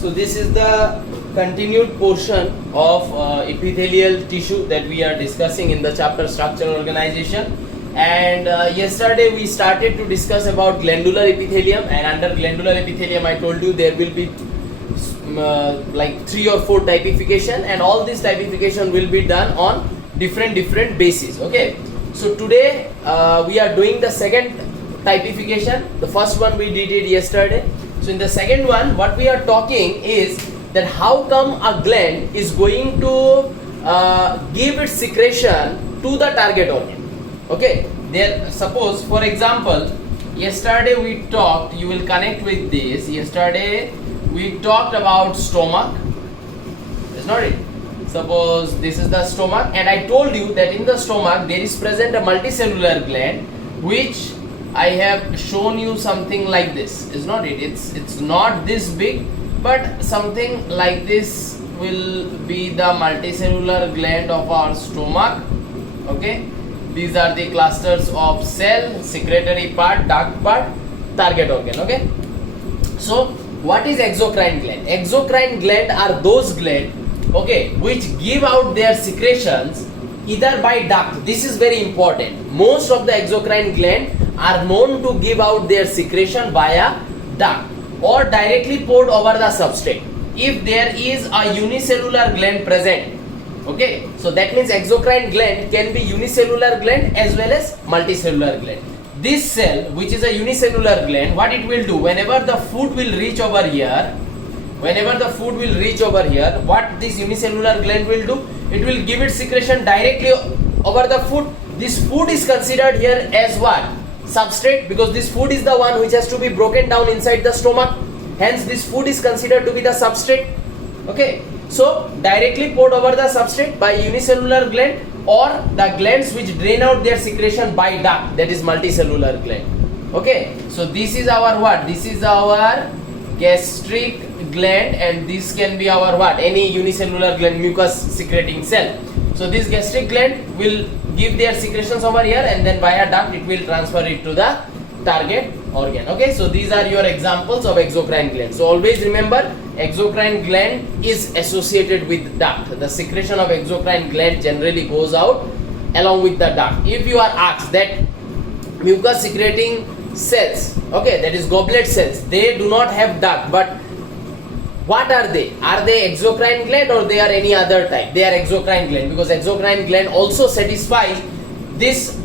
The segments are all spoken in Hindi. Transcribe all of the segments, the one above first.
So this is the continued portion of epithelial tissue that we are discussing in the chapter structure organization. And yesterday we started to discuss about glandular epithelium, and under glandular epithelium I told you there will be like 3 or 4 typification, and all this typification will be done on different bases. Okay, so today we are doing the second typification. The first one we did it yesterday. So in the second one, what we are talking is that how come a gland is going to give its secretion to the target organ. Okay, there, suppose for example, yesterday we talked, you will connect with this, yesterday we talked about stomach, is not it? Suppose this is the stomach, and I told you that in the stomach there is present a multicellular gland, which I have shown you something like this, is not it? It's not this big, but something like this will be the multicellular gland of our stomach. Okay, these are the clusters of cell, secretory part, duct part, target organ. Okay, so what is exocrine gland? Exocrine gland are those glands, okay, which give out their secretions either by duct. This is very important. Most of the exocrine gland are known to give out their secretion via duct or directly poured over the substrate. If there is a unicellular gland present, okay, so that means exocrine gland can be unicellular gland as well as multicellular gland. This cell, which is a unicellular gland, what it will do, whenever the food will reach over here, what this unicellular gland will do, it will give its secretion directly over the food. This food is considered here as what? Substrate, because this food is the one which has to be broken down inside the stomach. Hence this food is considered to be the substrate. Okay, so directly poured over the substrate by unicellular gland, or the glands which drain out their secretion by duct, that is multicellular gland. Okay, so this is our what? This is our gastric gland, and this can be our what? Any unicellular gland, mucus secreting cell. So this gastric gland will give their secretions over here, and then via duct it will transfer it to the target organ. Okay, so these are your examples of exocrine gland. So always remember, exocrine gland is associated with duct. The secretion of exocrine gland generally goes out along with the duct. If you are asked that mucus secreting cells, okay, that is goblet cells, they do not have duct, but what are they? Are they exocrine gland or they are any other type? They are exocrine gland, because exocrine gland also satisfies this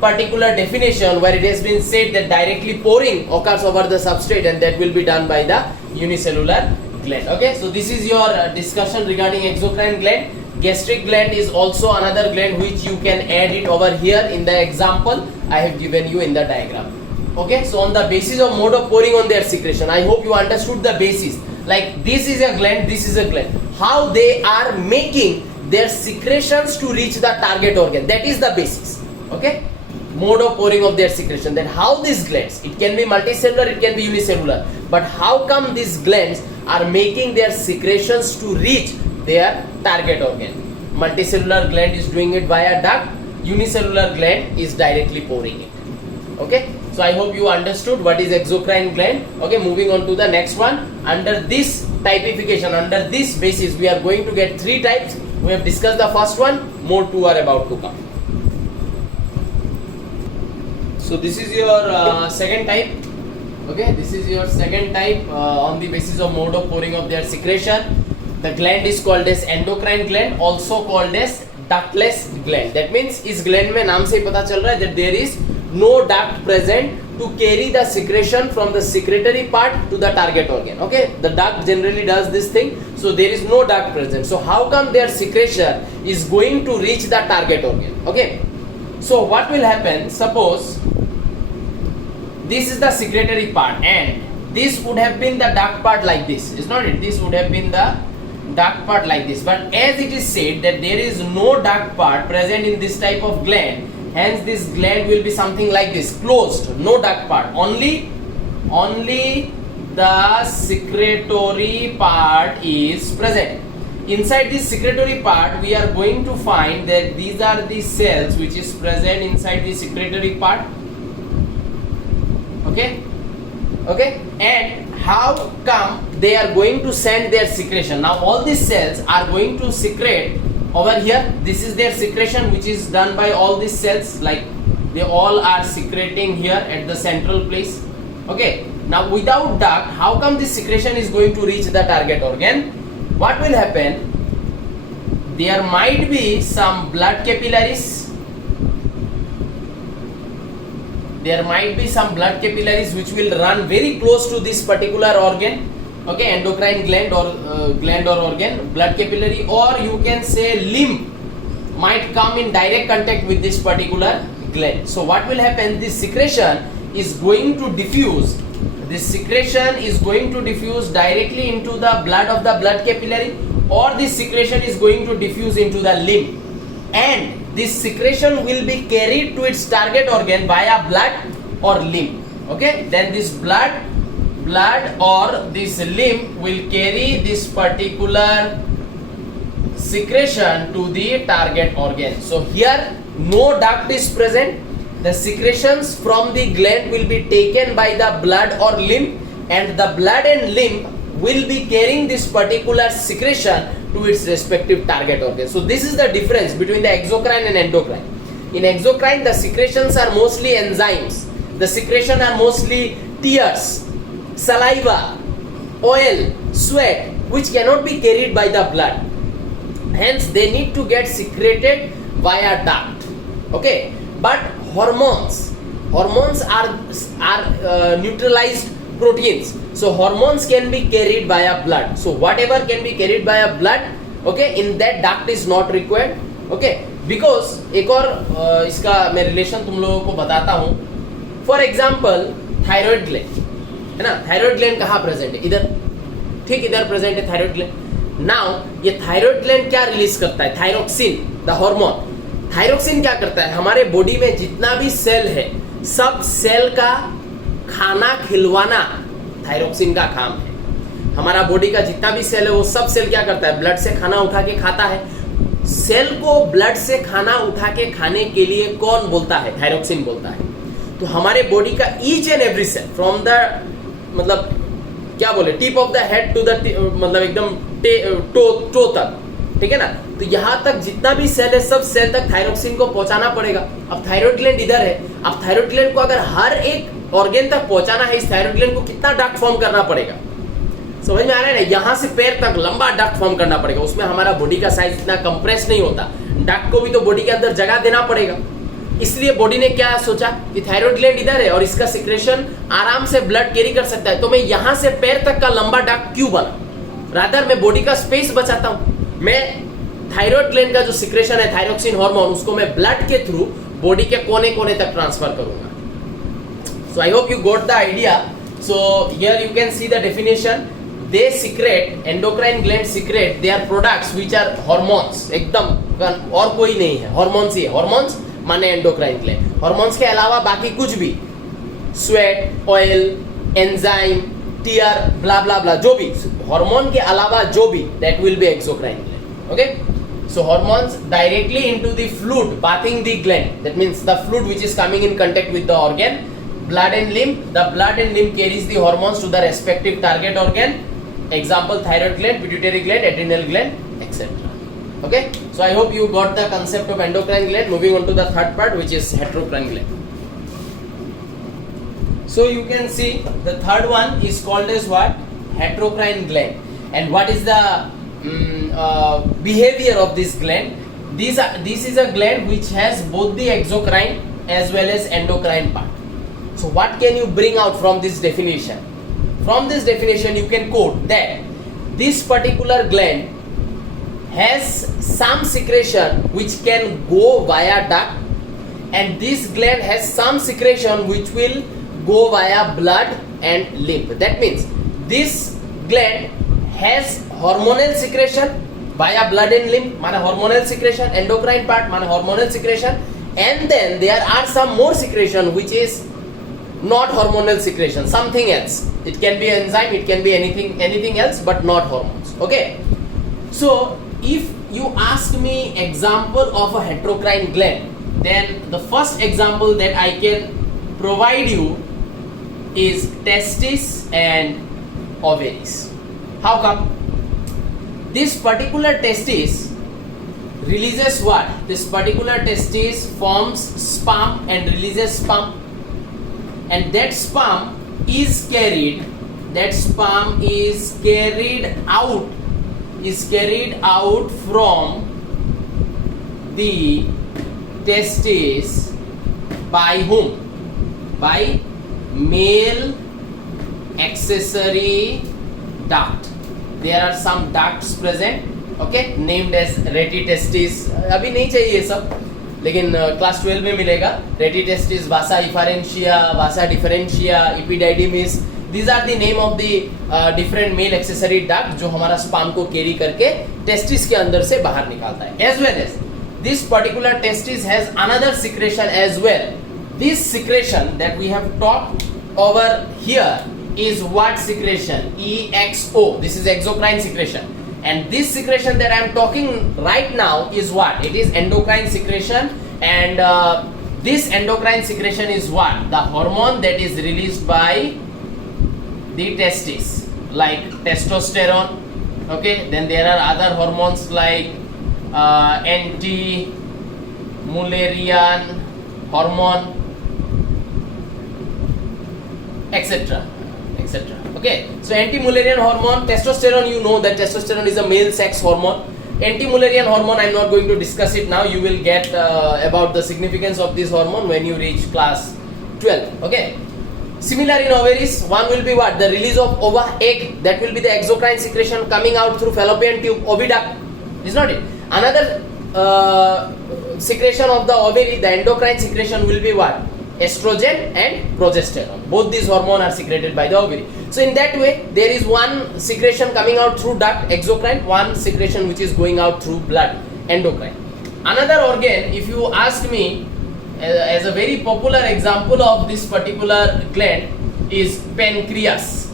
particular definition where it has been said that directly pouring occurs over the substrate, and that will be done by the unicellular gland. Okay, so this is your discussion regarding exocrine gland. Gastric gland is also another gland which you can add it over here in the example I have given you in the diagram. Okay, so on the basis of mode of pouring on their secretion, I hope you understood the basis. Like this is a gland, this is a gland. How they are making their secretions to reach the target organ, that is the basis. Okay, mode of pouring of their secretion. Then how these glands, it can be multicellular, it can be unicellular, but how come these glands are making their secretions to reach their target organ? Multicellular gland is doing it via duct, unicellular gland is directly pouring it. Okay, so I hope you understood what is exocrine gland. Okay, moving on to the next one. Under this typification, under this basis, we are going to get 3 types. We have discussed the first one, more 2 are about to come. So this is your second type. Okay, this is your second type on the basis of mode of pouring of their secretion. The gland is called as endocrine gland, also called as ductless gland. That means इस gland में नाम से ही पता चल रहा है that there is no duct present to carry the secretion from the secretory part to the target organ. Okay, the duct generally does this thing, so there is no duct present. So how come their secretion is going to reach the target organ? Okay, so what will happen? Suppose this is the secretory part, and this would have been the duct part like this, is not it? This would have been the duct part like this, but as it is said that there is no duct part present in this type of gland, hence this gland will be something like this, closed, no duct part, only the secretory part is present. Inside this secretory part we are going to find that these are the cells which is present inside the secretory part. Okay, Okay, and how come they are going to send their secretion? Now all these cells are going to secrete over here. This is their secretion which is done by all these cells, like they all are secreting here at the central place. Okay, now without duct, how come this secretion is going to reach the target organ? What will happen? There might be some blood capillaries. There might be some blood capillaries which will run very close to this particular organ. Okay, endocrine gland or organ, blood capillary, or you can say limb might come in direct contact with this particular gland. So what will happen? This secretion is going to diffuse. This secretion is going to diffuse directly into the blood of the blood capillary, or this secretion is going to diffuse into the limb, and this secretion will be carried to its target organ via blood or limb. Okay, then this blood or this limb will carry this particular secretion to the target organ. So here no duct is present. The secretions from the gland will be taken by the blood or limb, and the blood and limb will be carrying this particular secretion to its respective target organ. So this is the difference between the exocrine and endocrine. In exocrine, the secretions are mostly enzymes. The secretion are mostly tears, saliva, oil, sweat, which cannot be carried by the blood. Hence, they need to get secreted via duct. Okay, but hormones are neutralized proteins. So hormones can be carried via blood. So whatever can be carried via blood, okay, in that duct is not required. Okay, because एक और इसका मैं रिलेशन तुम लोगों को बताता हूँ. फॉर एग्जाम्पल थायराइड ग्लैंड है ना. थायराइड ग्लैंड कहाँ प्रेजेंट है? इधर. ठीक, इधर प्रेजेंट है थायराइड ग्लैंड. नाउ ये थायराइड ग्लैंड क्या रिलीज करता है? Thyroxine, the hormone. थायरोक्सिन क्या करता है? हमारे बॉडी में जितना भी सेल है, सब सेल का खाना खिलवाना थायरोक्सिन का काम है. हमारा बॉडी का जितना भी सेल है, वो सब सेल क्या करता है? ब्लड से खाना उठा के खाता है. सेल को ब्लड से खाना उठा के खाने के लिए कौन बोलता है? थायरोक्सिन बोलता है. तो हमारे बॉडी का each and every cell from the मतलब क्या बोले tip of the head to the मतलब एकदम टो तक, ठीक है ना. तो यहाँ तक जितना भी सेल है, सब सेल तक थायरोक्सिन को पहुंचाना पड़ेगा. अब थायराइड ग्लैंड इधर है. अब थायराइड ग्लैंड को अगर हर एक ऑर्गन तक पहुंचाना है, इस थायराइड ग्लैंड को कितना डक्ट फॉर्म करना पड़ेगा? समझ में आ रहा है ना. यहाँ से पैर तक लंबा डक्ट फॉर्म करना पड़ेगा. उसमें हमारा बॉडी का साइज इतना कंप्रेस नहीं होता. डक्ट को भी तो बॉडी के अंदर जगह देना पड़ेगा. इसलिए बॉडी ने क्या सोचा कि थायराइड ग्लैंड इधर है और इसका सिक्रेशन आराम से ब्लड कैरी कर सकता है, तो मैं यहाँ से पैर तक का लंबा डक्ट क्यों बना? रादर मैं बॉडी का स्पेस बचाता हूँ. मैं थायराइड ग्लैंड का जो सिक्रेशन है थायरोक्सिन हार्मोन, उसको मैं ब्लड के थ्रू बॉडी के कोने कोने तक ट्रांसफर करूंगा. So I hope you got the idea. So here you can see the definition. They secrete, endocrine gland secrete their products which are hormones. एकदम और कोई नहीं है, hormones ही है. Hormones माने endocrine gland. Hormones के अलावा बाकी कुछ भी, sweat, oil, enzyme, tear, blah blah blah, जो भी hormone के अलावा जो भी, that will be exocrine gland. Okay? So hormones directly into the fluid bathing the gland. That means the fluid which is coming in contact with the organ. Blood and limb. The blood and limb carries the hormones to the respective target organ. Example: thyroid gland, pituitary gland, adrenal gland, etc. Okay. So I hope you got the concept of endocrine gland. Moving on to the third part, which is heterocrine gland. So you can see the third one is called as what? Heterocrine gland. And what is the behavior of this gland? This is a gland which has both the exocrine as well as endocrine part. So what can you bring out from this definition? From this definition you can quote that this particular gland has some secretion which can go via duct, and this gland has some secretion which will go via blood and lymph. That means this gland has hormonal secretion via blood and lymph, mana hormonal secretion, endocrine part, mana hormonal secretion, and then there are some more secretion which is not hormonal secretion, something else. It can be enzyme, it can be anything else, but not hormones. Okay. So if you ask me example of a heterocrine gland, then the first example that I can provide you is testis and ovaries. How come? This particular testis releases what? This particular testis forms sperm and releases sperm, and that sperm is carried out from the testis by whom? By male accessory duct. There are some ducts present, okay, named as retitestis. अभी नहीं चाहिए ये सब, लेकिन क्लास 12 में मिलेगा. Retitestis, vasa efferentia, vasa differentia, epididymis. These are the name of the different male accessory duct जो हमारा sperm को carry करके testis के अंदर से बाहर निकालता है. As well as this particular testis has another secretion as well. This secretion that we have talked over here is what secretion? EXO. This is exocrine secretion. And this secretion that I am talking right now is what? It is endocrine secretion, and this endocrine secretion is what? The hormone that is released by the testis, like testosterone. Okay, then there are other hormones like anti-Mullerian hormone, etc. Okay, so anti-Mullerian hormone, testosterone, you know that testosterone is a male sex hormone. Anti-Mullerian hormone, I am not going to discuss it now. You will get about the significance of this hormone when you reach class 12. Okay. Similar in ovaries, one will be what? The release of ova, egg. That will be the exocrine secretion coming out through fallopian tube, oviduct. Is not it? Another secretion of the ovary, the endocrine secretion will be what? Estrogen and progesterone. Both these hormones are secreted by the ovary. So in that way, there is one secretion coming out through duct, exocrine, one secretion which is going out through blood, endocrine. Another organ, if you ask me, as a very popular example of this particular gland is pancreas.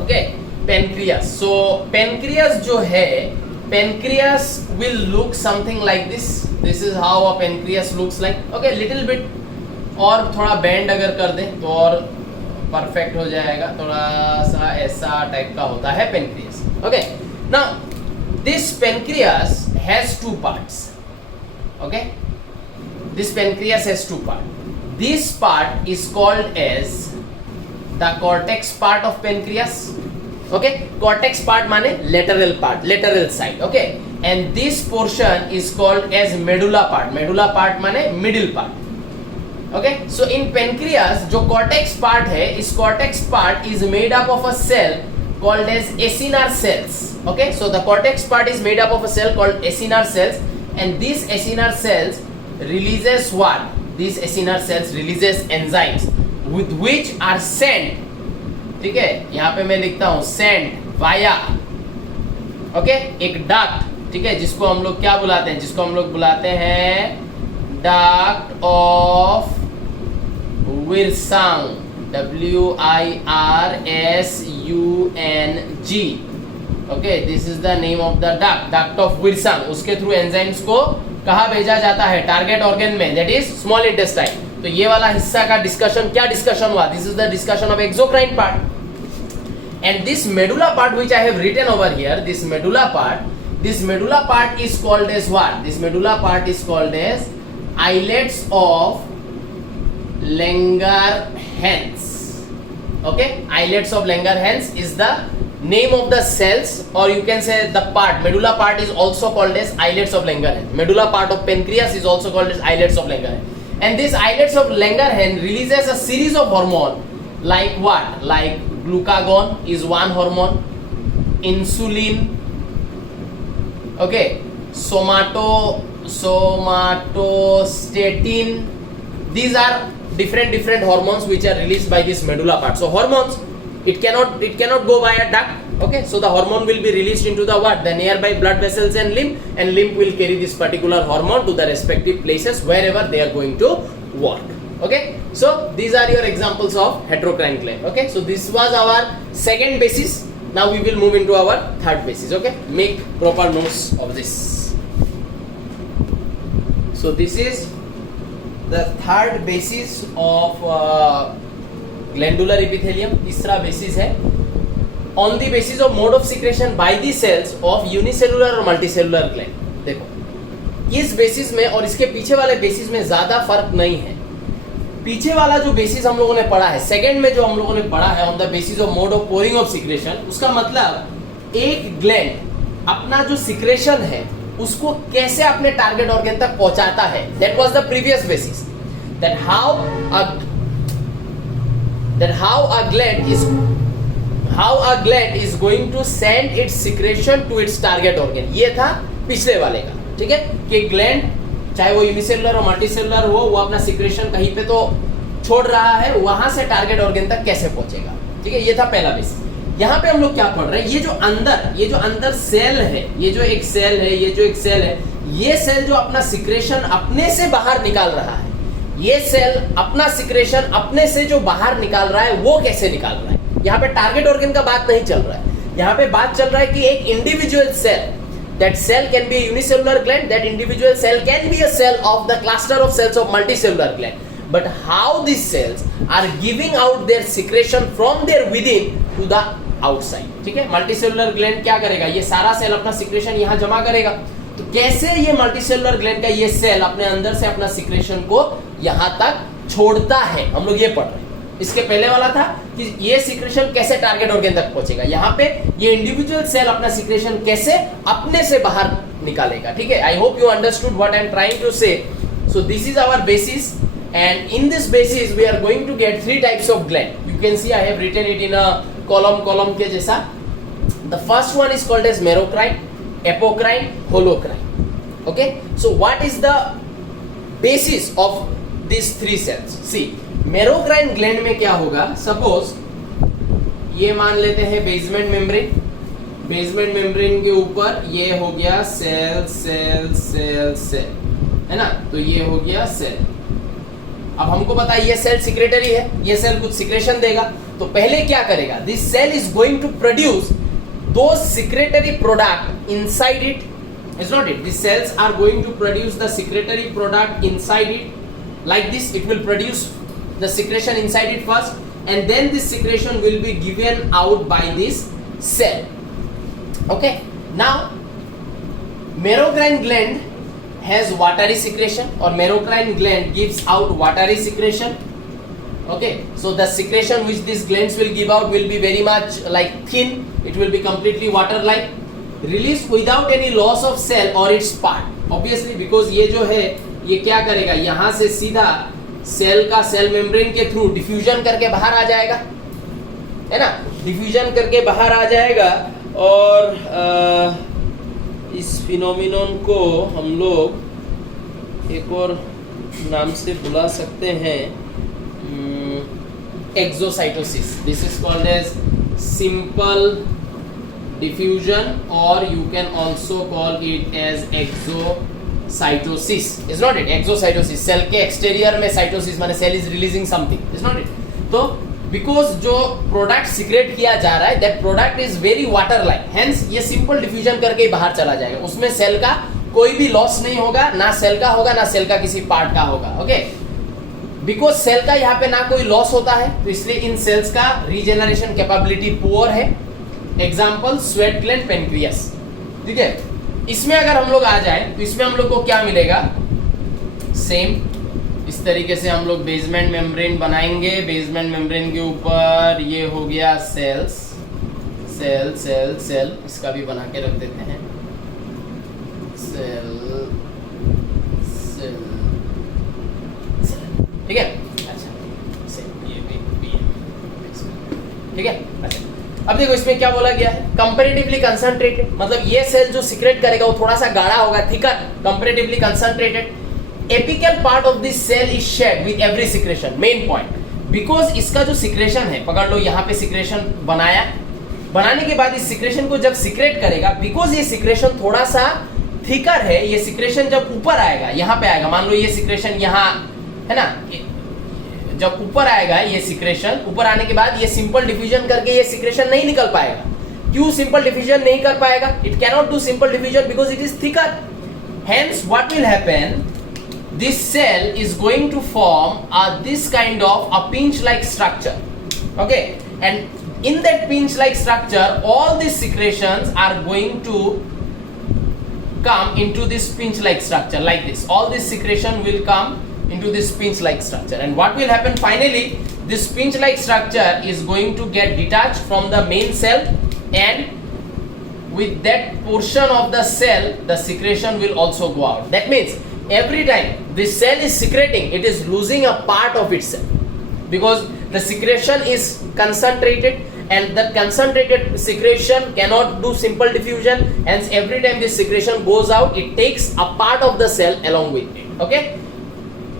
Okay, pancreas. So pancreas जो है, pancreas will look something like this. This is how a pancreas looks like. Okay, little bit और थोड़ा बैंड अगर कर दें तो और परफेक्ट हो जाएगा. थोड़ा सा ऐसा टाइप का होता है pancreas. Okay, now this pancreas has two parts. Okay, this pancreas has two part. This part is called as the cortex part of pancreas. Okay, cortex part माने lateral part, lateral side. Okay, and this portion is called as medulla part. Medulla part माने middle part. Okay, so in pancreas जो cortex part है, इस cortex part is made up of a cell called as acinar cells. Okay, so the cortex part is made up of a cell called acinar cells, and these acinar cells releases what? These acinar cells releases enzymes with which are sent. ठीक है, यहाँ पे मैं लिखता हूँ sent via. Okay, एक duct. ठीक है, जिसको हम लोग क्या बुलाते हैं? जिसको हम लोग बुलाते हैं duct of Wirsung, WIRSUNG. Okay, this is the name of the duct, duct of Wirsung. उसके थ्रू एंजाइम्स को कहाँ भेजा जाता है? टारगेट ऑर्गन में, that is small intestine. तो ये वाला हिस्सा का डिस्कशन, क्या डिस्कशन हुआ? This is the discussion of exocrine part. And this medulla part which I have written over here, this medulla part is called as what? This medulla part is called as islets of Langerhans. Okay, islets of Langerhans is the name of the cells, or you can say the part. Medulla part is also called as islets of Langerhans. Medulla part of pancreas is also called as islets of Langerhans. And this islets of Langerhans releases a series of hormone, like what? Like glucagon is one hormone, insulin. Okay, somatostatin. These are different hormones which are released by this medulla part. So hormones, it cannot go by a duct. Okay, so the hormone will be released into the what? The nearby blood vessels and lymph will carry this particular hormone to the respective places wherever they are going to work. Okay, so these are your examples of heterocrine gland. Okay, so this was our second basis. Now we will move into our third basis. Okay, make proper notes of this. So this is the third basis of glandular epithelium. तीसरा बेसिस है on the basis of mode of secretion by the cells of unicellular और मल्टीसेलुलर ग्लैंड। देखो इस बेसिस में और इसके पीछे वाले बेसिस में ज्यादा फर्क नहीं है। पीछे वाला जो बेसिस हम लोगों ने पढ़ा है, सेकंड में जो हम लोगों ने पढ़ा है on the basis of mode of pouring of secretion, उसका मतलब एक ग्लैंड अपना जो सिक्रेशन है उसको कैसे अपने टारगेट ऑर्गन तक पहुंचाता है। That was the previous basis, that how a gland is going to send its secretion to its target organ। ये था पिछले वाले का, ठीक है, कि ग्लैंड चाहे वो यूनिसेलुलर और मल्टीसेलुलर हो, वो अपना सिक्रेशन कहीं पे तो छोड़ रहा है, वहां से टारगेट ऑर्गन तक कैसे पहुंचेगा, ठीक है। ये था पहला बेसिस। यहाँ पे हम लोग क्या पढ़ रहे हैं, ये जो अंदर सेल है, ये जो एक सेल है, ये सेल जो अपना सिक्रेशन अपने से बाहर निकाल रहा है, ये सेल अपना सिक्रेशन अपने से जो बाहर निकाल रहा है वो कैसे निकाल रहा है। यहाँ पे टारगेट ऑर्गन का बात नहीं चल रहा है, यहाँ पे बात चल रहा है कि एक individual cell, that cell can be a unicellular gland, that individual cell can be a cell of the cluster of cells of multicellular gland, but how these cells are giving out their secretion from their within to the outside, ठीक है। मल्टीसेलुलर ग्लैंड क्या करेगा, ये सारा सेल अपना सिक्रेशन यहाँ जमा करेगा, तो कैसे ये मल्टीसेलुलर ग्लैंड का ये सेल अपने अंदर से अपना सिक्रेशन को यहाँ तक छोड़ता है, हम लोग ये पढ़ रहे हैं। इसके पहले वाला था कि ये सिक्रेशन कैसे टारगेट ऑर्गन तक पहुंचेगा, यहाँ पे ये इंडिविजुअल सेल अपना सिक्रेशन कैसे अपने से बाहर निकालेगा, ठीक है। I hope you understood what I am trying to say. So this is our basis and in this basis we are going to get 3 types of gland. You can see I have written it in a column के जैसा। The first one is called as merocrine, apocrine, holocrine. Okay, so what is the basis of this 3 cells. See merocrine gland में क्या होगा, सपोज ये मान लेते हैं बेसमेंट मेम्ब्रेन, बेसमेंट मेम्ब्रेन के ऊपर ये हो गया सेल सेल सेल सेल, है ना, तो ये हो गया सेल। अब हमको पता है ये सेल सिक्रेटरी है, ये सेल कुछ सिक्रेशन देगा, तो पहले क्या करेगा, this cell is going to produce the secretory product inside it, is not it, this cells are going to produce the secretory product inside it, like this it will produce the secretion inside it first, and then this secretion will be given out by this cell. Okay, now merocrine gland has watery secretion, or merocrine gland gives out watery secretion. Okay, so the secretion which these glands will give out will be very much like thin, it will be completely water like, released without any loss of cell or its part, obviously, because ये जो है ये क्या करेगा, यहां से सीधा सेल का सेल मेम्ब्रेन के थ्रू डिफ्यूजन करके बाहर आ जाएगा, है ना, डिफ्यूजन करके बाहर आ जाएगा। और इस फिनोमिनन को हम लोग एक और नाम से बुला सकते हैं, exocytosis. This is called as simple diffusion, और you can also call it as exocytosis, is not it, exocytosis. Cell के एक्सटीरियर में साइटोसिस माने cell is releasing something, is not it. तो बिकॉज जो प्रोडक्ट सिक्रेट किया जा रहा है that product is very water like, hence ये सिंपल डिफ्यूजन करके ही बाहर चला जाएगा, उसमें सेल का कोई भी लॉस नहीं होगा, ना सेल का होगा ना सेल का किसी पार्ट का होगा। ओके, बिकॉज सेल का यहाँ पे ना कोई लॉस होता है, तो इसलिए इन सेल्स का रीजेनरेशन कैपेबिलिटी पुअर है। एग्जाम्पल स्वेट ग्लैंड, पेनक्रियास, ठीक है। इसमें अगर हम लोग आ जाए तो इसमें हम लोग को क्या मिलेगा, सेम इस तरीके से हम लोग बेसमेंट मेम्ब्रेन बनाएंगे, बेसमेंट मेम्ब्रेन के ऊपर ये हो गया सेल्स, सेल सेल सेल, इसका भी बना के रख देते हैं, सेल सेल सेल, ठीक है। अच्छा सेल ये भी ठीक है। अच्छा अब देखो इसमें क्या बोला गया है, कंपैरेटिवली कंसंट्रेटेड, मतलब ये सेल जो सिक्रेट करेगा वो थोड़ा सा गाढ़ा होगा, thicker, comparatively concentrated. Apical part of this cell is shed with every secretion, main point, because इसका जो सिक्रेशन है, पकड़ लो यहाँ पे सिक्रेशन बनाया, बनाने के बाद इस सिक्रेशन को जब सिक्रेट करेगा, बिकॉज ये सिक्रेशन थोड़ा सा थिकर है, ये सिक्रेशन जब ऊपर आएगा, यहाँ पे आएगा, मान लो ये सिक्रेशन यहाँ है ना, जब ऊपर आएगा ये सिक्रेशन, ऊपर आने के बाद ये सिंपल डिफ्यूजन करके ये सिक्रेशन नहीं निकल पाएगा। क्यों सिंपल डिफ्यूजन नहीं कर पाएगा, it cannot do simple diffusion because it is thicker, hence what will happen, this cell is going to form this kind of a pinch like structure, Okay, and in that pinch like structure all these secretions are going to come into this pinch like structure like this. All this secretion will come into this pinch like structure, and what will happen finally, this pinch like structure is going to get detached from the main cell, and with that portion of the cell the secretion will also go out. That means every time this cell is secreting, it is losing a part of itself, because the secretion is concentrated, and that concentrated secretion cannot do simple diffusion, hence every time this secretion goes out it takes a part of the cell along with it. Okay,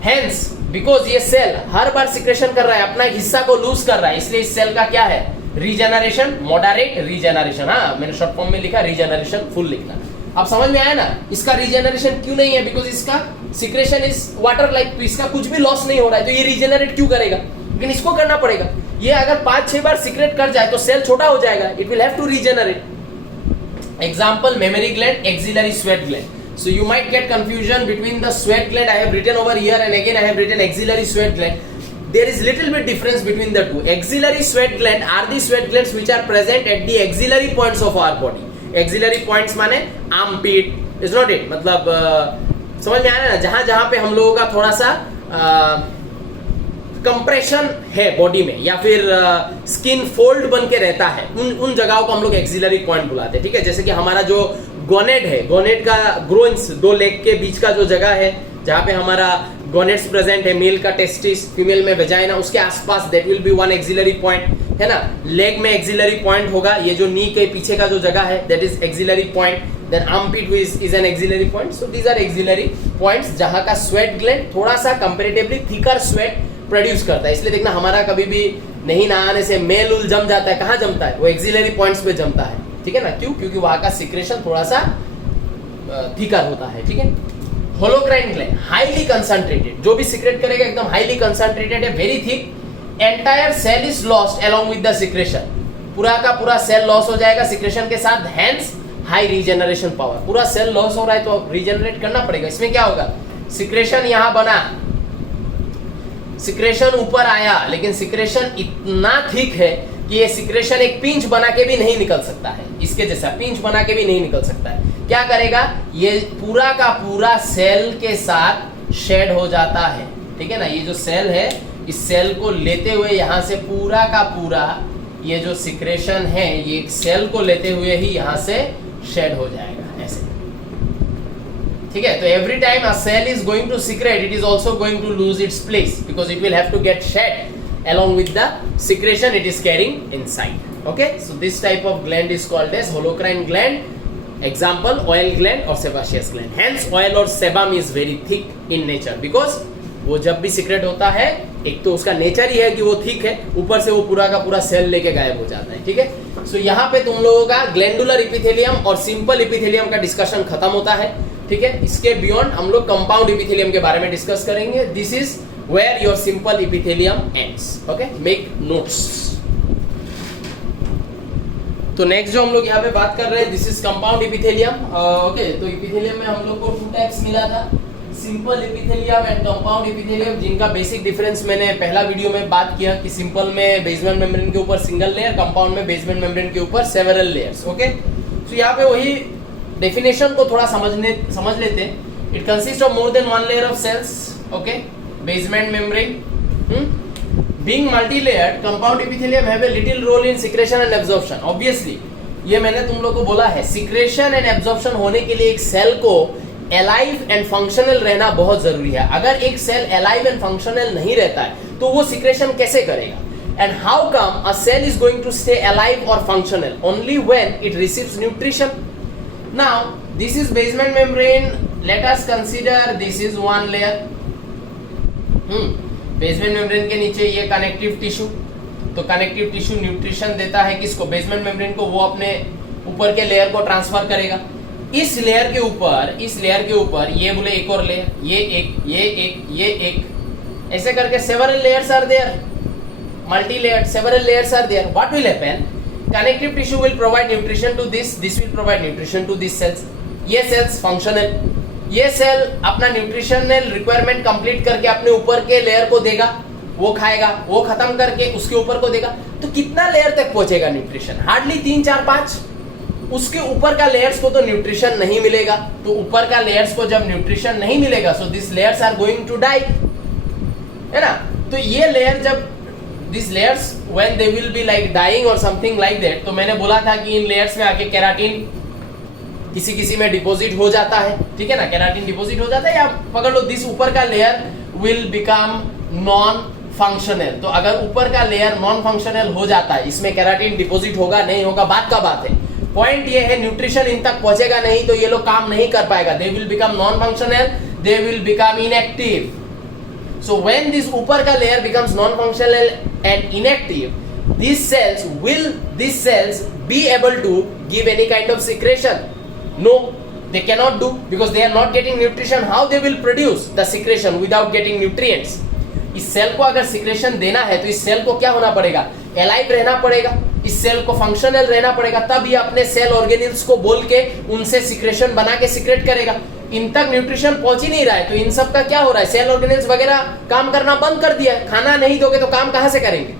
hence because ये सेल हर बार सिक्रेशन कर रहा है, अपना हिस्सा को लूज कर रहा है, इसलिए इस सेल का क्या है, रीजेनरेशन, मॉडरेट रीजेनरेशन। हाँ, मैंने शॉर्ट फॉर्म में लिखा रीजेनरेशन, फुल लिखना। अब समझ में आया ना, इसका रीजेनरेशन क्यों नहीं है, बिकॉज इसका सिक्रेशन इज वाटर लाइक, तो इसका कुछ भी लॉस नहीं हो रहा है, तो ये रीजेनरेट क्यों करेगा, लेकिन इसको करना पड़ेगा। ये अगर 5-6 बार सिक्रेट कर जाए तो सेल छोटा हो जाएगा, it will have to regenerate. Example, mammary gland, axillary sweat gland. So you might get confusion between the sweat gland I have written over here, and again I have written axillary sweat gland. There is little bit difference between the two. Axillary sweat gland are the sweat glands which are present at the axillary points of our body. Axillary points माने armpit, is not it? मतलब समझ में आ रहा है ना, जहाँ जहाँ पे हम लोगों का थोड़ा सा कंप्रेशन है बॉडी में, या फिर स्किन फोल्ड बन के रहता है, उन जगहों को हम लोग एक्सिलरी पॉइंट बुलाते हैं। ठीक है, जैसे कि हमारा जो गोनेड है, गोनेड का ग्रोइंस, 2 लेग के बीच का जो जगह है जहाँ पे हमारा गोनेड्स प्रेजेंट है, मेल का टेस्टिस, फीमेल में वेजाइना, उसके आसपास that will be one axillary point, है ना। लेग में एक्सिलरी पॉइंट होगा, ये जो नी के पीछे का जो जगह है that is axillary point, then armpit is an axillary point. So these are axillary points जहाँ का स्वेट ग्लैंड थोड़ा सा कंपैरेटिवली थिकर स्वेट प्रोड्यूस करता है। इसलिए देखना, हमारा कभी भी नहीं नहाने से मेल उल जम जाता है, कहाँ जमता है, वो एक्सिलरी पॉइंट्स पे जमता है। ठीक है ना, क्यों, क्योंकि वहां का सिक्रेशन थोड़ा सा थिकर होता है। ठीक है, होलोक्राइन ग्लैंड हाईली कंसंट्रेटेड, जो भी सिक्रेट करेगा एकदम हाईली कंसंट्रेटेड है, very thick, entire cell is lost along with the secretion, पूरा का पूरा सेल लॉस हो जाएगा सिक्रेशन के साथ, हेंस हाई रीजनरेशन पावर। पूरा सेल लॉस हो रहा है तो रीजनरेट करना पड़ेगा। इसमें क्या होगा, सिक्रेशन यहां बना, सिक्रेशन ऊपर आया, लेकिन सिक्रेशन इतना थिक है कि ये सिक्रेशन एक पिंच बना के भी नहीं निकल सकता है, इसके जैसा पिंच बना के भी नहीं निकल सकता है। क्या करेगा, ये पूरा का पूरा सेल के साथ शेड हो जाता है। ठीक है ना, ये जो सेल है, इस सेल को लेते हुए यहाँ से पूरा का पूरा ये जो सिक्रेशन है, ये सेल को लेते हुए ही यहाँ से शेड हो जाएगा ऐसे। ठीक है, तो every time a cell is going to secrete, it is also going to lose its place, because it will have to get shed along with the secretion it is carrying inside. Okay, so this type of gland is called as holocrine gland. Example, oil gland or sebaceous gland. Hence oil or sebum is very thick in nature, because वो जब भी सिक्रेट होता है, एक तो उसका नेचर ही है कि वो थिक है, ऊपर से वो पूरा का पूरा सेल लेके गायब हो जाता है। ठीक है, सो यहाँ पे तुम लोगों का ग्लैंडुलर इपिथेलियम और सिंपल इपिथेलियम का डिस्कशन खत्म होता है। ठीक है, इसके बियॉन्ड हम लोग कंपाउंड इपिथेलियम के बारे में डिस्कस करेंगे। This is where your simple epithelium ends. Okay, make notes. तो नेक्स्ट जो हम लोग यहाँ पे बात कर रहे हैं, this is compound epithelium. Okay, तो इपिथेलियम में हम लोग को 2 टाइप्स मिला था, simple epithelium and compound epithelium, जिनका बेसिक डिफरेंस मैंने पहला वीडियो में बात किया कि सिंपल में बेसमेंट मेम्ब्रेन के ऊपर सिंगल लेयर, कंपाउंड में बेसमेंट मेम्ब्रेन के ऊपर सेवरल लेयर्स। ओके, तो यहाँ पे वही डेफिनेशन को थोड़ा समझ लेते हैं। It consist of more than 1 layer of cells. Okay, basement membrane, being multi-layered, compound epithelium have a little role in secretion and absorption. Obviously, ये मैंने तुम लोग को बोला है, secretion and absorption होने के लिए एक सेल को alive and functional रहना बहुत जरूरी है। अगर एक सेल alive and functional नहीं रहता है तो वो secretion कैसे करेगा? And how come a cell is going to stay alive or functional? Only when it receives nutrition. Now, this is basement membrane. Let us consider this is one layer. Basement membrane के नीचे ये कनेक्टिव टिश्यू, तो कनेक्टिव टिश्यू न्यूट्रिशन देता है किसको, बेसमेंट मेम्ब्रेन को, वो अपने ऊपर के लेयर को ट्रांसफर करेगा। इस लेयर के ऊपर ये बोले एक और लेयर, ये एक ऐसे करके several layers are there, multi layer several layers are there. What will happen, connective tissue will provide nutrition to this will provide nutrition to this cells. ये सेल्स फंक्शनल, ये सेल अपना न्यूट्रिशनल रिक्वायरमेंट कंप्लीट करके अपने ऊपर के लेयर को देगा, वो खाएगा, वो खत्म करके उसके ऊपर को देगा, तो कितना लेयर तक पहुंचेगा न्यूट्रिशन? हार्डली 3 4 5। उसके ऊपर का लेयर्स को तो न्यूट्रिशन नहीं मिलेगा, तो ऊपर का लेयर्स को जब न्यूट्रिशन नहीं मिलेगा, so this layers are going to die, है ना? तो ये लेयर जब this layers when they will be like dying or something like that, तो मैंने बोला था कि इन लेयर्स में आके केराटिन किसी किसी में डिपॉजिट हो जाता है, ठीक है ना? केराटिन डिपॉजिट हो जाता है, या पकड़ लो दिस ऊपर का layer will become non functional. तो अगर ऊपर का लेयर नॉन फंक्शनल हो जाता है, इसमें केराटिन डिपॉजिट होगा नहीं होगा बात का बात है, पॉइंट ये है न्यूट्रिशन इन तक पहुंचेगा नहीं, तो ये लोग काम नहीं कर पाएगा, they will become non functional, they will become inactive. So when this ऊपर का layer becomes non-functional and inactive, these cells be able to give any kind of secretion? No, they cannot do, because they are not getting nutrition. How they will produce the secretion without getting nutrients? इस सेल को अगर सिक्रेशन देना है तो इस सेल को क्या होना पड़ेगा? एलाइव रहना पड़ेगा, इस सेल को फंक्शनल रहना पड़ेगा, तब ये अपने सेल ऑर्गेनिल्स को बोल के उनसे सिक्रेशन बना के सिक्रेट करेगा। इन तक न्यूट्रिशन पहुंच ही नहीं रहा है, तो इन सब का क्या हो रहा है? सेल ऑर्गेनिल्स वगैरह काम करना बंद कर दिया है। खाना नहीं दोगे तो काम कहां से करेंगे?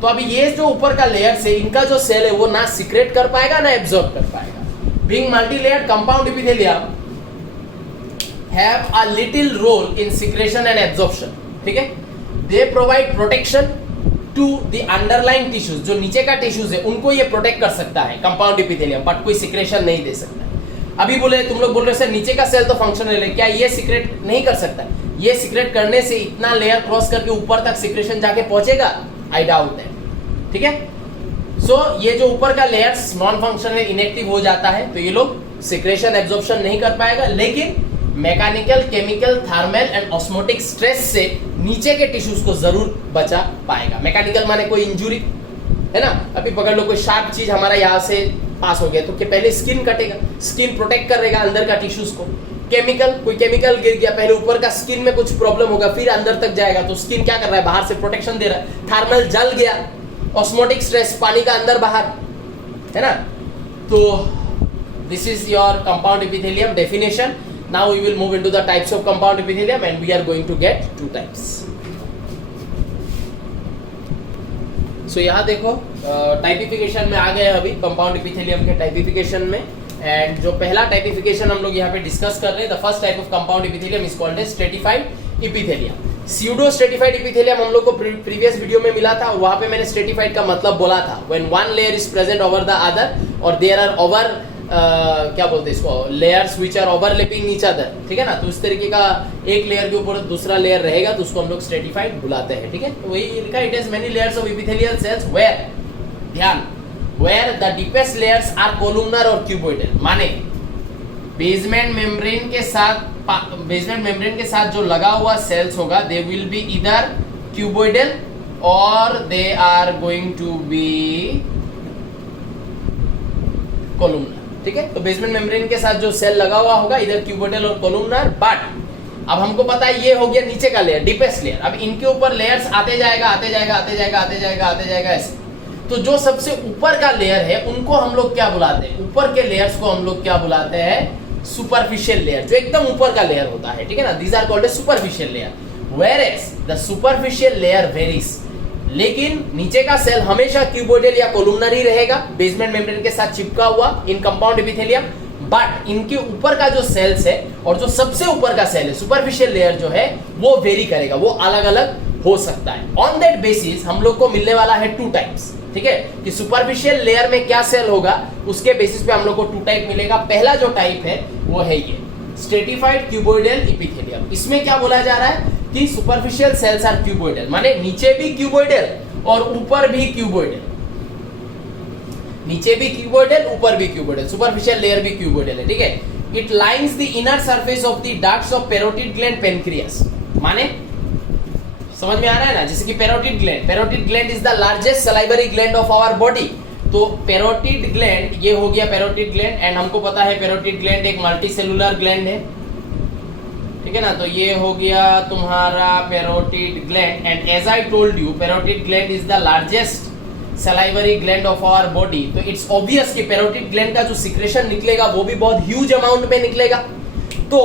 तो अभी ये जो ऊपर का लेयर से इनका जो सेल है वो ना सिक्रेट कर पाएगा ना एब्जॉर्ब कर पाएगा। Being multi-layered compound epithelium have a little role in secretion and absorption, ठीक है? They provide protection to the underlying tissues, जो नीचे का टिश्यूज है उनको ये प्रोटेक्ट कर सकता है कंपाउंड एपिथेलियम, बट कोई सिक्रेशन नहीं दे सकता। अभी बोले तुम लोग बोल रहे हो सर नीचे का सेल तो फंक्शनल है, क्या ये सिक्रेट नहीं कर सकता? ये सिक्रेट करने से इतना लेयर क्रॉस करके ऊपर तक सिक्रेशन जाके पहुंचेगा? आई डाउट दैट, ठीक है? सो ये जो ऊपर का लेयर्स नॉन फंक्शनल इनएक्टिव हो जाता है, तो ये लोग सिक्रेशन एब्जॉर्प्शन नहीं कर पाएगा, लेकिन mechanical, chemical, thermal and osmotic stress से नीचे के टिश्यूज को जरूर बचा पाएगा। मैकेनिकल माने कोई इंजुरी, है ना? अभी पकड़ लो कोई शार्प चीज हमारा यहाँ से पास हो गया तो कि पहले स्किन कटेगा, स्किन प्रोटेक्ट करेगा अंदर का टिश्यूज को। केमिकल, कोई केमिकल गिर गया, पहले ऊपर का स्किन में कुछ प्रॉब्लम होगा, फिर अंदर तक जाएगा, तो स्किन क्या कर रहा है? बाहर से प्रोटेक्शन दे रहा है। थर्मल जल गया, ऑस्मोटिक स्ट्रेस, पानी का अंदर बाहर, है ना? तो this is your compound epithelium definition. Now we will move into the types of compound epithelium and we are going to get 2 types. So यहाँ देखो टाइपिफिकेशन में आ गए अभी कंपाउंड एपिथेलियम के टाइपिफिकेशन में, एंड जो पहला टाइपिफिकेशन हम लोग यहाँ पे डिस्कस कर रहे हैं, the first type of compound epithelium is called as stratified epithelium. Pseudo stratified epithelium हम लोग को प्रीवियस वीडियो में मिला था, और वहाँ पे मैंने स्ट्रेटिफाइड का मतलब बोला था, when one layer is present over the other or there are over क्या बोलते हैं इसको, layers which are overlapping each other, ठीक है ना? तो इस तरीके का एक लेयर के ऊपर दूसरा लेयर रहेगा तो उसको हम लोग स्ट्रेटिफाइड बुलाते हैं, ठीक है? तो वही लिखा, it has many layers of epithelial cells where, ध्यान, where the deepest layers are columnar और क्यूबोइडल, माने बेसमेंट मेम्ब्रेन के साथ जो लगा हुआ सेल्स होगा, दे विल बी इधर क्यूबोइडल और they are going to be columnar, ठीक है? तो बेसमेंट मेम्ब्रेन के साथ जो सेल लगा हुआ होगा इधर क्यूबोइडल और कोलुमनर, बट अब हमको पता है ये हो गया नीचे का लेयर, डीपेस्ट लेयर। अब इनके ऊपर लेयर्स आते जाएगा ऐसे। तो जो सबसे ऊपर का लेयर है उनको हम लोग क्या बुलाते हैं? ऊपर के लेयर्स को हम लोग क्या बुलाते हैं? सुपरफिशियल लेयर, जो एकदम ऊपर का लेयर होता है, ठीक है ना? These are called superficial layer, whereas the superficial layer varies. लेकिन नीचे का सेल हमेशा क्यूबोइडल या कोलुमनर ही रहेगा, बेसमेंट मेम्ब्रेन के साथ चिपका हुआ इन कंपाउंड एपिथेलियम, बट इनके ऊपर का जो सेल्स है और जो सबसे ऊपर का सेल है, सुपरफिशियल लेयर जो है, वो वेरी करेगा, वो अलग अलग हो सकता है। ऑन दैट बेसिस हम लोग को मिलने वाला है 2 टाइप्स, ठीक है? कि सुपरफिशियल लेयर में क्या सेल होगा, उसके बेसिस पे हम लोग को 2 टाइप मिलेगा। पहला जो टाइप है वो है ये स्ट्रेटिफाइड क्यूबोइडल एपिथेलियम। इसमें क्या बोला जा रहा है कि सुपरफिशियल सेल्स आर क्यूबोइडल, माने नीचे भी क्यूबोइडल और ऊपर भी क्यूबोइडल, नीचे भी क्यूबोइडल ऊपर भी क्यूबोइडल, सुपरफिशियल लेयर भी क्यूबोइडल है, ठीक है? It lines the inner surface of the ducts of parotid gland pancreas, माने समझ में आ रहा है ना? जैसे कि parotid gland is the largest salivary gland of our body. तो पैरोटिड ग्लैंड ये हो गया पैरोटिड ग्लैंड, एंड हमको पता है पैरोटिड ग्लैंड एक मल्टीसेलुलर ग्लैंड है, ठीक है ना? तो ये हो गया तुम्हारा parotid gland, and as I told you parotid gland is the largest salivary gland of our body. तो इट्स ऑब्वियस कि पैरोटिड ग्लैंड का जो सिक्रेशन निकलेगा वो भी बहुत ह्यूज अमाउंट में निकलेगा। तो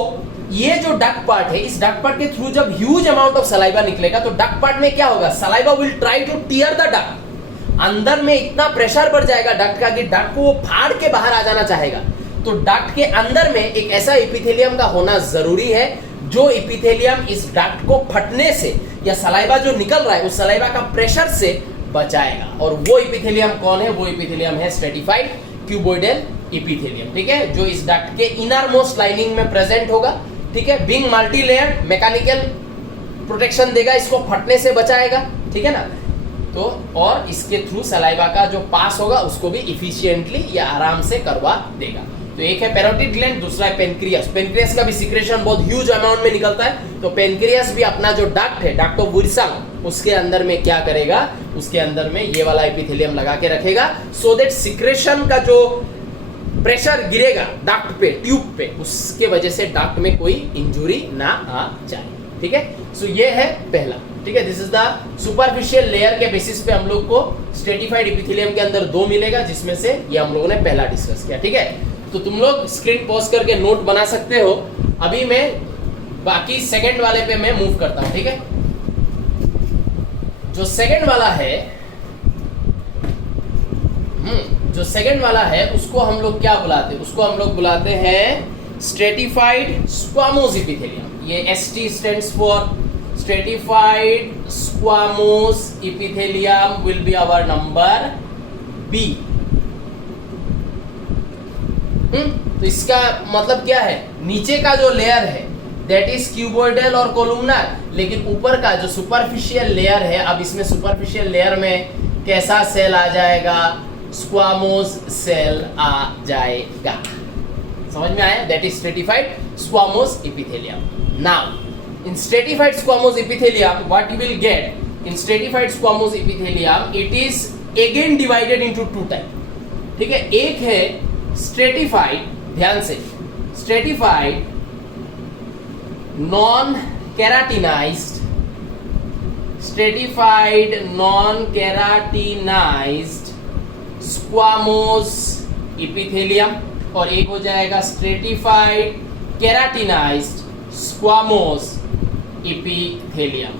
ये जो डक्ट पार्ट है, इस डक्ट पार्ट के थ्रू जब ह्यूज अमाउंट ऑफ सलाइवा निकलेगा तो डक्ट पार्ट में क्या होगा, saliva will try to tear the duct. अंदर में इतना प्रेशर बढ़ जाएगा डक्ट का कि डक्ट को वो फाड़ के बाहर आ जाना चाहेगा। तो डक्ट के अंदर में एक ऐसा एपिथेलियम का होना जरूरी है जो एपिथेलियम इस डक्ट को फटने से या सलाइवा जो निकल रहा है उस सलाइवा का प्रेशर से बचाएगा। और वो एपिथेलियम कौन है, वो एपिथेलियम है स्ट्रेटिफाइड क्यूबोइडल एपिथेलियम, ठीक है, जो इस डक्ट के इनर मोस्ट लाइनिंग में प्रेजेंट होगा, ठीक है। Being multi layer mechanical protection देगा, इसको फटने से बचाएगा, ठीक है ना। तो और इसके थ्रू सलाइवा का जो पास होगा उसको भी इफिशिएंटली या आराम से करवा देगा। तो एक है पैरोटिड ग्लैंड, दूसरा है पेनक्रियास। पेनक्रियास का भी सिक्रेशन बहुत ह्यूज अमाउंट में निकलता है। तो पेनक्रियास भी अपना जो डक्ट है, डक्ट ऑफ विल्सन, उसके अंदर में क्या करेगा, उसके अंदर में ये वाला एपिथेलियम लगा के रखेगा, सो दैट सिक्रेशन का जो प्रेशर गिरेगा डक्ट पे, ट्यूब पे, उसके वजह से डक्ट में कोई इंजुरी ना आ जाए, ठीक है। सो ये है पहला, ठीक है। This is the superficial layer के बेसिस पे हम लोग को स्ट्रेटिफाइड एपिथेलियम के अंदर दो मिलेगा, जिसमें से ये हम लोगों ने पहला डिस्कस किया, ठीक है। तो तुम लोग स्क्रीन पॉज करके नोट बना सकते हो। अभी मैं बाकी सेकंड वाले पे मैं मूव करता हूं, ठीक है। जो सेकंड वाला है उसको हम लोग क्या बुलाते हैं, उसको हम लोग बुलाते हैं स्ट्रेटिफाइड स्क्वामोस एपिथेलियम। ये ST stands for stratified squamous epithelium will be our number B। तो इसका मतलब क्या है, नीचे का जो लेयर है दैट इज क्यूबोइडल और कोलुमनर, लेकिन ऊपर का जो सुपरफिशियल लेयर है, अब इसमें सुपरफिशियल लेयर में कैसा सेल आ जाएगा, स्क्वामोस सेल आ जाएगा। समझ में आया, that is stratified squamous epithelium. Now in stratified squamous epithelium what you will get, in stratified squamous epithelium it is again divided into two type, ठीक है। एक है स्ट्रेटिफाइड, ध्यान से, stratified non keratinised, stratified non keratinised squamous epithelium, और एक हो जाएगा स्ट्रेटिफाइड केराटिनाइज्ड स्क्वामोस एपिथेलियम।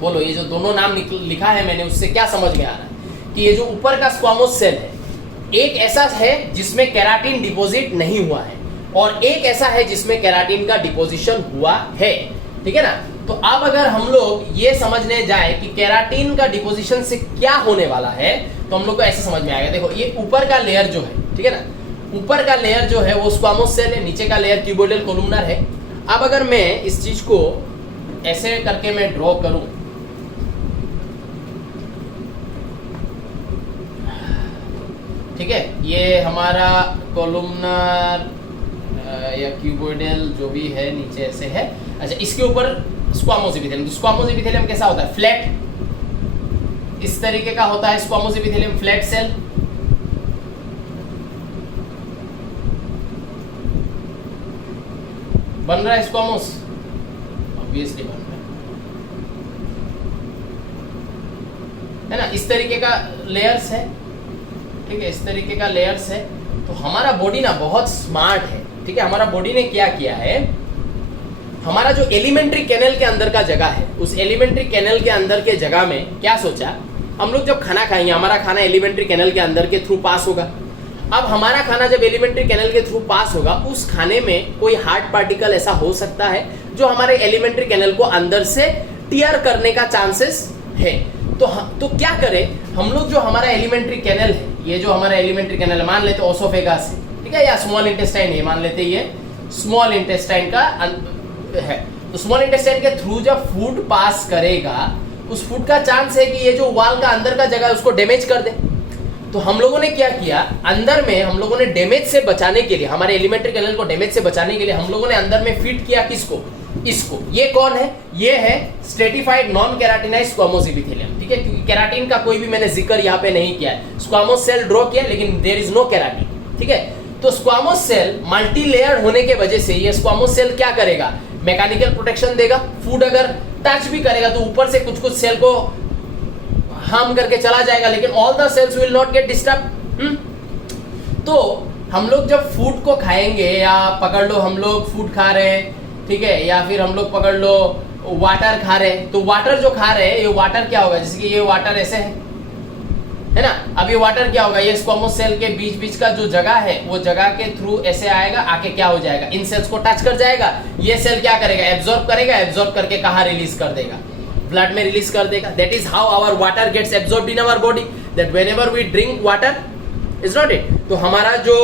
बोलो, ये जो दोनों नाम लिखा है मैंने, उससे क्या समझ में आ रहा है कि ये जो ऊपर का स्क्वामोस सेल है, एक ऐसा है जिसमें केराटिन डिपॉजिट नहीं हुआ है और एक ऐसा है जिसमें केराटिन का डिपोजिशन हुआ है, ठीक है ना। तो अब अगर हम लोग ये समझने जाए कि केराटिन का डिपोजिशन से क्या होने वाला है, तो हम लोग को ऐसे समझ में आएगा। देखो, ये ऊपर का लेयर जो है, ठीक है ना, ऊपर का लेयर जो है वो स्क्वामोस सेल है, नीचे का लेयर क्यूबोइडल कोलुमनर है। अब अगर मैं इस चीज को ऐसे करके मैं ड्रॉ करूं, ठीक है, ये हमारा कोलुमनर या क्यूबोइडल जो भी है नीचे ऐसे है। अच्छा, इसके ऊपर स्क्वामोस एपिथेलियम। तो स्क्वामोस एपिथेलियम कैसा होता है, फ्लैट, इस तरीके का होता है स्क्वामोस एपिथेलियम, फ्लैट सेल। बन रहा है स्क्वामोस, ऑब्वियसली बन रहा है ना। इस तरीके का लेयर्स है, ठीक है, इस तरीके का लेयर्स है। तो हमारा बॉडी ना बहुत स्मार्ट है, ठीक है। हमारा बॉडी ने क्या किया है, हमारा जो एलिमेंट्री कैनल के अंदर का जगह है, उस एलिमेंट्री कैनल के अंदर के जगह में क्या सोचा, हम लोग जब खाना खाएंगे, हमारा खाना एलिमेंट्री कैनल के अंदर के थ्रू पास होगा। अब हमारा खाना जब एलिमेंट्री कैनल के थ्रू पास होगा, उस खाने में कोई हार्ड पार्टिकल ऐसा हो सकता है जो हमारे एलिमेंट्री कैनल को अंदर से टियर करने का चांसेस है। तो क्या करें हम लोग, जो हमारा एलिमेंट्री कैनल है, ये जो हमारा एलिमेंट्री कैनल मान लेते हैं ओसोफेगास है, ठीक है, या स्मॉल इंटेस्टाइन है, मान लेते हैं ये स्मॉल इंटेस्टाइन का है। तो स्मॉल इंटेस्टाइन के थ्रू जब फूड पास करेगा, उस फूड का चांस है कि ये जो वाल का अंदर का जगह है उसको डैमेज कर दे। तो हम लोगों ने क्या किया, अंदर में हम लोगों ने डैमेज से बचाने के लिए, हमारे एलिमेंट्री कैनल को डैमेज से बचाने के लिए हम लोगों ने अंदर में फिट किया किसको, इसको। ये कौन है, ये है stratified non keratinised squamous epithelium, ठीक है, क्योंकि केराटिन का कोई भी मैंने जिक्र यहाँ पे नहीं किया है। स्क्वामोस सेल ड्रॉ किया लेकिन देयर इज नो केराटिन, ठीक है। तो स्क्वामोस सेल मल्टी लेयर होने के वजह से ये स्क्वामोस सेल क्या करेगा, मैकेनिकल प्रोटेक्शन देगा। फूड अगर टच भी करेगा तो ऊपर से कुछ कुछ सेल को हार्म करके चला जाएगा, लेकिन all the cells will not get disturb. तो हम लोग जब फूड को खाएंगे, या पकड़ लो हम लोग फूड खा रहे हैं, ठीक है, या फिर हम लोग पकड़ लो वाटर खा रहे हैं, तो वाटर जो खा रहे हैं, ये वाटर क्या होगा, जैसे कि ये वाटर ऐसे है ना, अब ये वाटर क्या होगा, ये स्क्वामोस सेल के बीच बीच का जो जगह है, वो जगह के थ्रू ऐसे आएगा, आके क्या हो जाएगा, इन सेल्स को टच कर जाएगा, ये सेल क्या करेगा, एब्जॉर्ब करेगा, एब्जॉर्ब करके कहाँ रिलीज कर देगा, ब्लड में रिलीज कर देगा. That is how our water gets absorbed in our body, that whenever we drink water, is not it. तो हमारा जो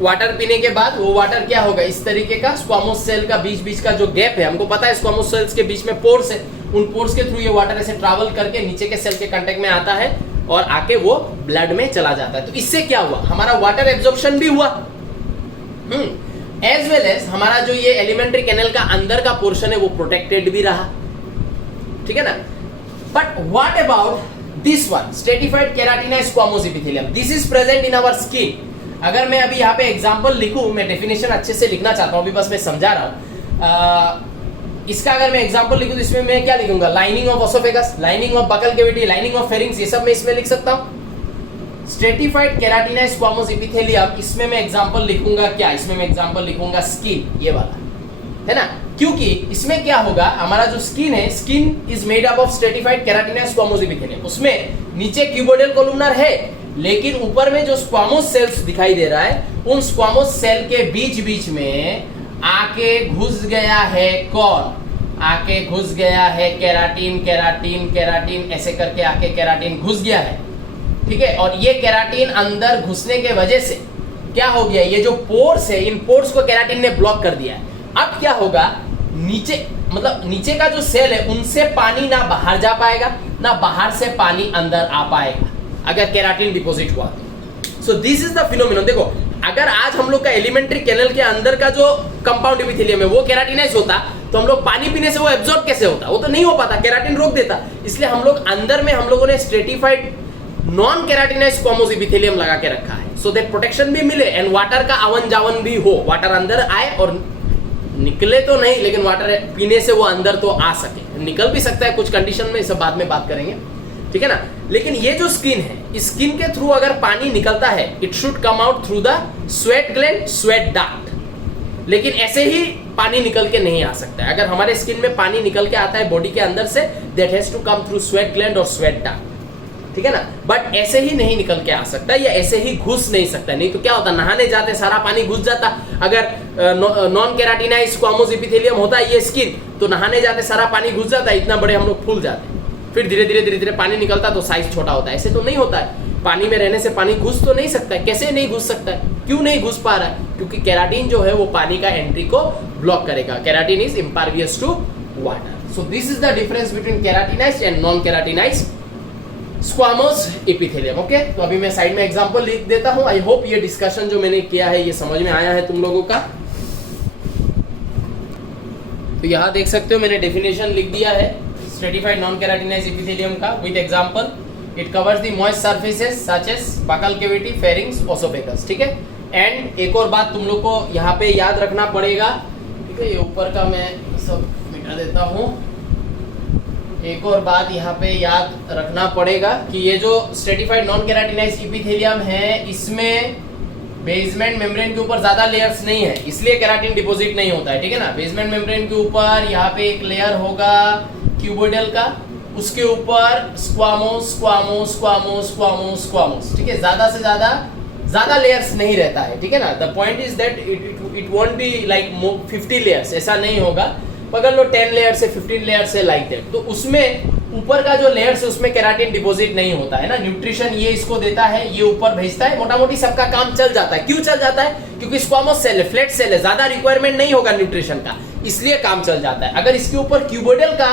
वाटर पीने के बाद वो वाटर क्या होगा, इस तरीके का स्क्वामोस सेल का बीच बीच का जो गैप है, हमको पता है स्क्वामोस सेल्स के बीच में पोर्स है, उन पोर्स के थ्रू ये वाटर ऐसे ट्रैवल करके नीचे के सेल के कांटेक्ट में आता है और आके वो ब्लड में चला जाता है. तो इससे क्या हुआ, हमारा वाटर एब्जॉर्प्शन भी हुआ, एज वेल एज हमारा जो ये एलिमेंट्री कैनल का अंदर का पोर्शन है वो प्रोटेक्टेड भी रहा, ठीक है ना. But what about this one, stratified keratinised squamous epithelium, this is present in our skin. अगर मैं अभी यहाँ पे एग्जांपल लिखूं, मैं डेफिनेशन अच्छे से लिखना चाहता हूँ, अभी बस मैं समझा रहा हूँ. इसका अगर मैं एग्जांपल लिखूं तो इसमें मैं क्या लिखूंगा, lining of oesophagus, lining of buccal cavity, lining of pharynx, ये सब मैं इसमें लिख सकता हूँ. स्ट्रेटिफाइड केराटिनाइज्ड स्क्वामोस एपिथेलियम, इसमें मैं एग्जांपल लिखूंगा क्या, इसमें मैं एग्जांपल लिखूंगा स्किन, ये वाला है ना, क्योंकि इसमें क्या होगा, हमारा जो स्किन है, skin is made up of stratified keratinised squamous epithelium. उसमें नीचे क्यूबोइडल कोलुमनर है, लेकिन ऊपर में जो स्क्वामोस सेल्स दिखाई दे रहा है, उन स्क्वामोस सेल के बीच बीच में आके घुस गया है कौन, आके घुस गया है केराटिन, केराटिन, केराटिन, ऐसे करके आके केराटिन घुस गया है, ठीक है. और ये केराटिन अंदर घुसने के वजह से क्या हो गया, ये जो पोर्स है, इन पोर्स को केराटिन ने ब्लॉक कर दिया है. अब क्या होगा, नीचे मतलब नीचे का जो सेल है, उनसे पानी ना बाहर जा पाएगा, ना बाहर से पानी अंदर आ पाएगा अगर केराटिन डिपॉजिट हुआ. सो दिस इज द फिनोमिनन. देखो, अगर आज हम लोग का एलिमेंट्री कैनल के अंदर का जो कंपाउंड एपिथेलियम है वो केराटिनाइज होता, तो हम लोग पानी पीने से वो एब्जॉर्ब कैसे होता, वो तो नहीं हो पाता, केराटिन रोक देता. इसलिए हम लोग अंदर में हम लोगों ने stratified non keratinised squamous epithelium लगा के रखा है, सो दैट प्रोटेक्शन भी मिले एंड वाटर का आवन जावन भी हो, वाटर अंदर आए और निकले तो नहीं, लेकिन वाटर पीने से वो अंदर तो आ सके, निकल भी सकता है कुछ कंडीशन में, इस बाद में बात करेंगे, ठीक है ना. लेकिन ये जो स्किन है, इस स्किन के थ्रू अगर पानी निकलता है, it should come out through the sweat gland, sweat duct. लेकिन ऐसे ही पानी निकल के नहीं आ सकता है. अगर हमारे स्किन में पानी निकल के आता है बॉडी के अंदर से, that has to come through sweat gland और स्वेट डक्ट, ठीक है ना. बट ऐसे ही नहीं निकल के आ सकता, या ऐसे ही घुस नहीं सकता. नहीं तो क्या होता, नहाने जाते सारा पानी घुस जाता. अगर नॉन केराटिनाइज्ड स्क्वामोस एपिथेलियम होता है ये स्किन, तो नहाने जाते सारा पानी घुस जाता, इतना बड़े हम लोग फूल जाते, फिर धीरे धीरे पानी निकलता तो साइज छोटा होता है. ऐसे तो नहीं होता है, पानी में रहने से पानी घुस तो नहीं सकता है. कैसे नहीं घुस सकता है, क्यों नहीं घुस पा रहा है, क्योंकि केराटिन जो है वो पानी का एंट्री को ब्लॉक करेगा. Keratin is impervious to water. So this is the difference between keratinized and non keratinised squamous epithelium. Okay, तो अभी मैं साइड में एग्जांपल लिख देता हूं. आई होप ये डिस्कशन जो मैंने किया है ये समझ में आया है तुम लोगों का. तो यहां देख सकते हो मैंने डेफिनेशन लिख दिया है स्ट्रेटिफाइड नॉन केराटिनाइज्ड एपिथेलियम का with example. It covers the moist surfaces such as buccal cavity, pharynx, oesophagus, ठीक है. एंड एक और बात तुम लोग को यहाँ पे याद रखना पड़ेगा, ठीक है, ये ऊपर का मैं सब मिटा देता हूँ. एक और बात यहाँ पे याद रखना पड़ेगा कि ये जो स्ट्रेटिफाइड नॉन केराटिनाइज्ड एपिथेलियम है, इसमें बेसमेंट मेम्ब्रेन के ऊपर ज्यादा लेयर्स नहीं है, इसलिए केराटिन डिपॉजिट नहीं होता है, ठीक है ना. बेसमेंट मेम्ब्रेन के ऊपर यहाँ पे एक लेयर होगा क्यूबोइडल का, उसके ऊपर स्क्वामोस, स्क्वामोस, स्क्वामोस, स्क्वामोस, स्क्वामोस, ठीक है. ज्यादा से ज्यादा लेयर्स नहीं रहता है, ठीक है ना. The point is that it won't be like 50 layers, ऐसा नहीं होगा. पकड़ लो 10 लेयर से 15 लेयर से लाइक दैट. तो उसमें ऊपर का जो लेयर है उसमें केराटिन डिपॉजिट नहीं होता है ना. न्यूट्रिशन ये इसको देता है, ये ऊपर भेजता है, मोटा मोटी सबका काम चल जाता है. क्यों चल जाता है, क्योंकि स्क्वामोस सेल है, फ्लैट सेल है, ज्यादा रिक्वायरमेंट नहीं होगा न्यूट्रिशन का, इसलिए काम चल जाता है. अगर इसके ऊपर क्यूबोइडल का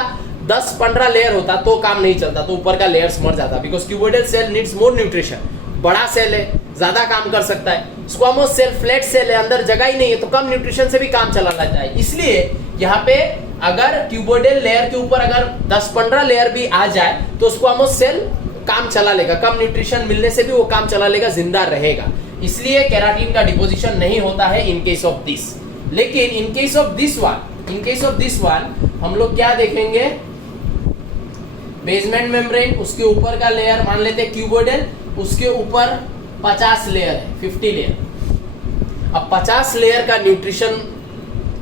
10-15 लेयर होता तो काम नहीं चलता, तो ऊपर का लेयर्स मर जाता, because cuboidal cell needs more nutrition. बड़ा सेल है, ज्यादा काम कर सकता है. स्क्वामोस सेल फ्लैट सेल है, अंदर जगह ही नहीं है, तो कम न्यूट्रिशन से भी काम चला जाता है. इसलिए यहाँ पे अगर क्यूबोइडल लेयर के ऊपर अगर 10-15 लेयर भी आ जाए तो स्क्वामोस सेल काम चला लेगा, कम न्यूट्रिशन मिलने से भी वो काम चला लेगा, जिंदा रहेगा. इसलिए केराटिन का डिपोजिशन नहीं होता है इन केस ऑफ दिस. लेकिन in case of this one हम लोग क्या देखेंगे, बेसमेंट मेम्ब्रेन, उसके ऊपर का लेयर मान लेते हैं क्यूबोइडल, उसके ऊपर 50 लेयर है, 50 लेयर। अब 50 लेयर का न्यूट्रिशन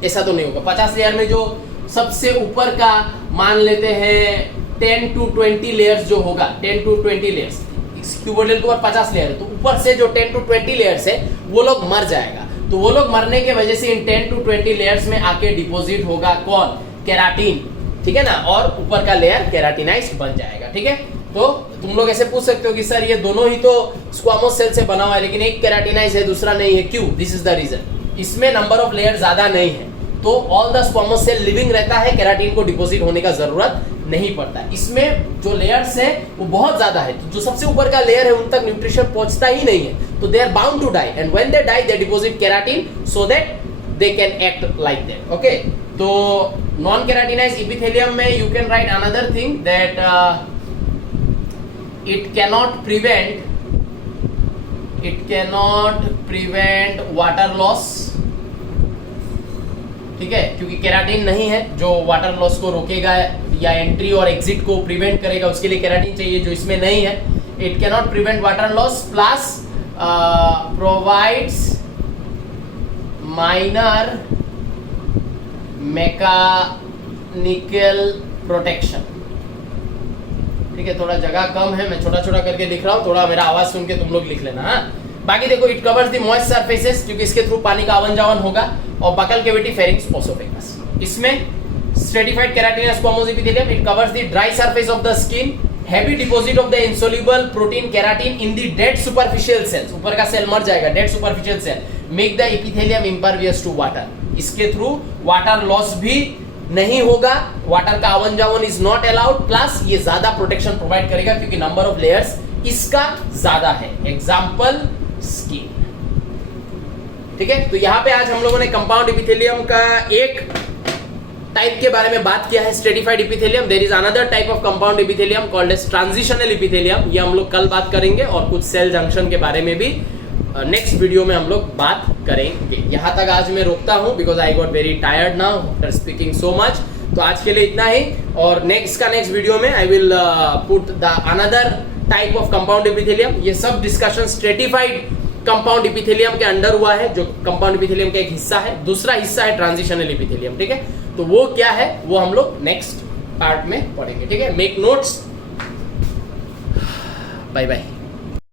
ऐसा तो नहीं होगा। 50 लेयर में जो सबसे ऊपर का मान लेते हैं 10 to 20 लेयर्स जो होगा, 10 to 20 लेयर्स, इस क्यूब मॉडल के ऊपर 50 लेयर है, तो ऊपर से जो 10 to 20 लेयर्स है वो लोग मर जाएगा। तो वो लोग मरने के वजह से इन 10 to 20 लेयर्स में आके डिपॉजिट होगा कौन? केराटिन, ठीक है ना, और ऊपर का लेयर केराटिनाइज्ड बन जाएगा, ठीक है। तो तुम लोग ऐसे पूछ सकते हो कि सर ये दोनों ही तो स्क्वामोस सेल से बना हुआ है, लेकिन एक केराटिनाइज है दूसरा नहीं है, क्यों? दिस इज द रीजन, इसमें नंबर ऑफ लेयर ज्यादा नहीं है, तो ऑल द स्क्वामोस सेल लिविंग रहता है, केराटिन को डिपॉजिट होने का जरूरत नहीं पड़ता। इसमें जो लेयर्स है वो बहुत ज्यादा है, तो जो सबसे ऊपर का लेयर है उन तक न्यूट्रिशन पहुंचता ही नहीं है, तो they are bound to die, and when they die they deposit keratin so that they can act like that, okay. तो नॉन केराटिनाइज इपिथेलियम में you can write another thing that it cannot prevent water loss, ठीक है, क्योंकि केराटिन नहीं है जो वाटर लॉस को रोकेगा या एंट्री और एग्जिट को प्रिवेंट करेगा, उसके लिए केराटिन चाहिए जो इसमें नहीं है। It can not prevent water loss plus provides minor mechanical protection, ठीक है। थोड़ा जगह कम है, मैं छोटा छोटा करके लिख रहा हूँ, थोड़ा मेरा आवाज सुन के तुम लोग लिख लेना। हाँ, बाकी देखो, it covers the moist surfaces, क्योंकि इसके थ्रू पानी का आवन जावन होगा, और बकल कैविटी, फेरिंक्स, ओसोफेगस। इसमें stratified keratinous squamous epithelium, it covers the dry surface of the skin, heavy deposit of the insoluble protein keratin in the dead superficial cells, ऊपर का सेल मर जाएगा, dead superficial cell, make the epithelium impervious to water. इसके थ्रू वाटर लॉस भी नहीं होगा, वाटर का आवन जावन इज नॉट अलाउड, प्लस ये ज्यादा प्रोटेक्शन प्रोवाइड करेगा क्योंकि नंबर ऑफ लेयर्स इसका ज्यादा है। एग्जांपल स्किन, ठीक है। तो यहाँ पे आज हम लोगों ने कंपाउंड एपिथेलियम का एक टाइप के बारे में बात किया है, stratified epithelium. There is another type of compound epithelium called as transitional epithelium, ये हम लोग कल बात करेंगे, और कुछ सेल जंक्शन के बारे में भी नेक्स्ट वीडियो में हम लोग बात करेंगे। यहाँ तक आज मैं रोकता हूँ because I got very tired now after speaking so much. तो आज के लिए इतना ही, और नेक्स्ट वीडियो में I will put the another type of compound epithelium. ये सब डिस्कशन स्ट्रेटिफाइड कंपाउंड एपिथेलियम के अंडर हुआ है, जो कंपाउंड एपिथेलियम का एक हिस्सा है, दूसरा हिस्सा है ट्रांजिशनल एपिथेलियम, ठीक है। तो वो क्या है वो हम लोग नेक्स्ट पार्ट में पढ़ेंगे, ठीक है। Make notes, bye bye.